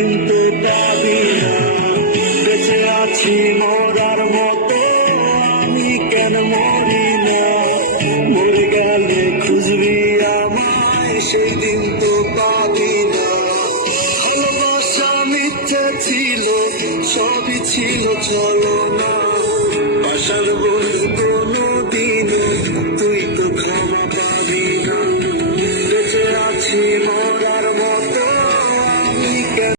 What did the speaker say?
দিন তো পাবি না। বেঁচে আছি মরার মতো, আমি কেন মরি না? মরে গেলে খুঁজবি আমায়, সেই দিন তো পাবি না। ভালোবাসা মিথ্যে ছিল, সবই ছিল ছলনা। বাসার বন্ধু কোনো